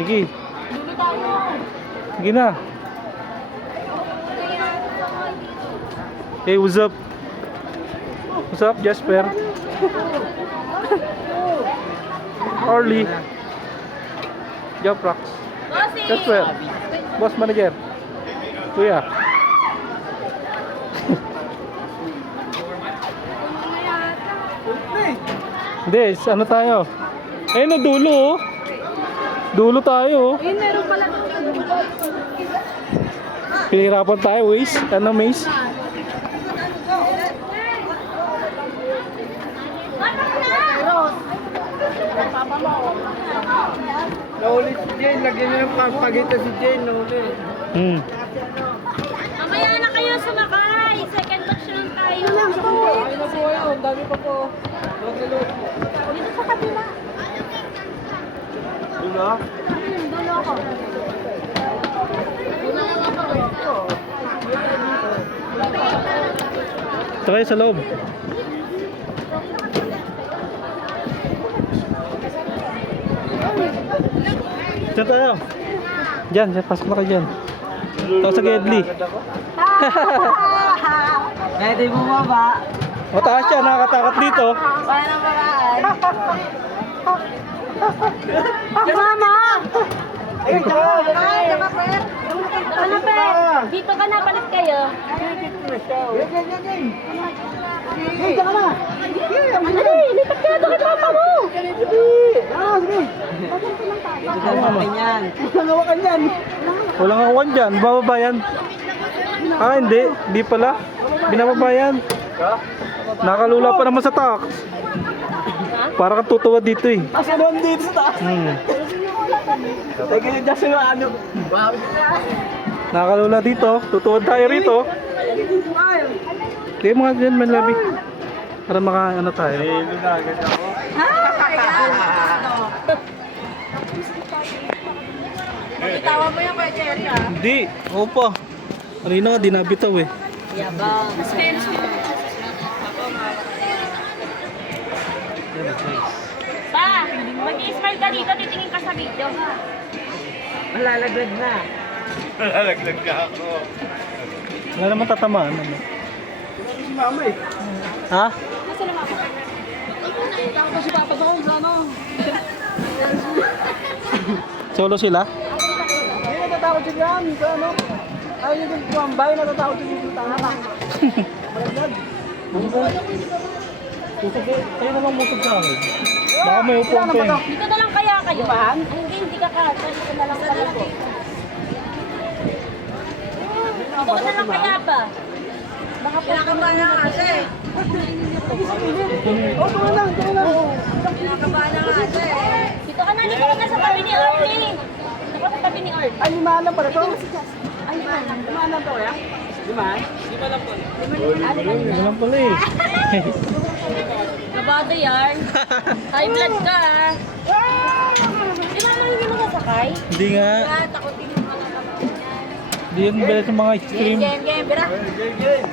Sige. Sige na. Hey, what's up? What's up, Jasper? Orly. Joprox. Jasper. Boss manager. Kuya. Hindi, ano tayo? Eh, no, dulo oh. Dulo tayo oh. Eh, meron pala. Pinahirapan tayo, Waze. Ano, Maze? Nahuli si Jane, lagyan niyo ng pagpagita si Jane, nahuli. Mamaya na kayo sumakay. Second batch lang tayo. Ay na po yun, ang dami pa po. Dito sa kabila. Dulo? Dulo ako. Sakay sa loob. Diyan tayo. Diyan, pasok na kayo dyan. Ito sa Gedli. Pwede bumaba. Mataas siya, nakakatakot dito. Para paraan. Mama! Ay, tsaka! Ano pe? Dito ka na, balik kayo. Hey, tsaka na! Ano? Lipat ka doon kay papa mo. Nangawakan yan! Walang akuan dyan, bababa yan. Ah, hindi. Hindi pala. Binababa yan. Nakalula pa naman sa tax. Para kang tutuwa dito eh. Asa naman dito sa taas? Teka na dyan sa ano. Nakalula dito. Tutuwad tayo rito. Kaya mga dyan, manlabi. Para maka ano tayo. Lunagan ako. Bitawa mo yung kay Cherry ah. Hindi. Oo pa. Kanina nga, di nabitaw eh. Yabang. Pa, mag-i-smile ka dito, titingin ka sa video. Malalaglag na. Malalaglag ka ako. Wala naman tatamaan. Ano? Si mama eh. Ha? Tapos si papa doon sa ano. Solo sila? Ay, natatakot siya dyan. Sa ano. Ayaw niya din kumambay. Natatakot siya dito. Tama. Malaglag. Tusog eh. Kayo namang musog sa akin. Baka may upong pa eh. Dito na lang kaya kayo. Hindi ka kasa. Dito na lang kaya po. Dito ka na lang kaya ba? Baka po. Kinakabahan na kasi. Oh, tuwa lang. Tuwa lang. Kinakabahan na kasi. Dito ka na sa tabi ni Orly. Dito ka sa tabi ni Orly. Ay, limahan lang pala to. Ay, Limahan lang to, ya? Limahan? Wala lang pala eh. Kabado yan. High blood ka ah. Di ba hindi mo nasakay? Hindi nga. Takotin mo mga kapatid yan. Hindi yun beres sa mga extreme. Game, bira. Game, game.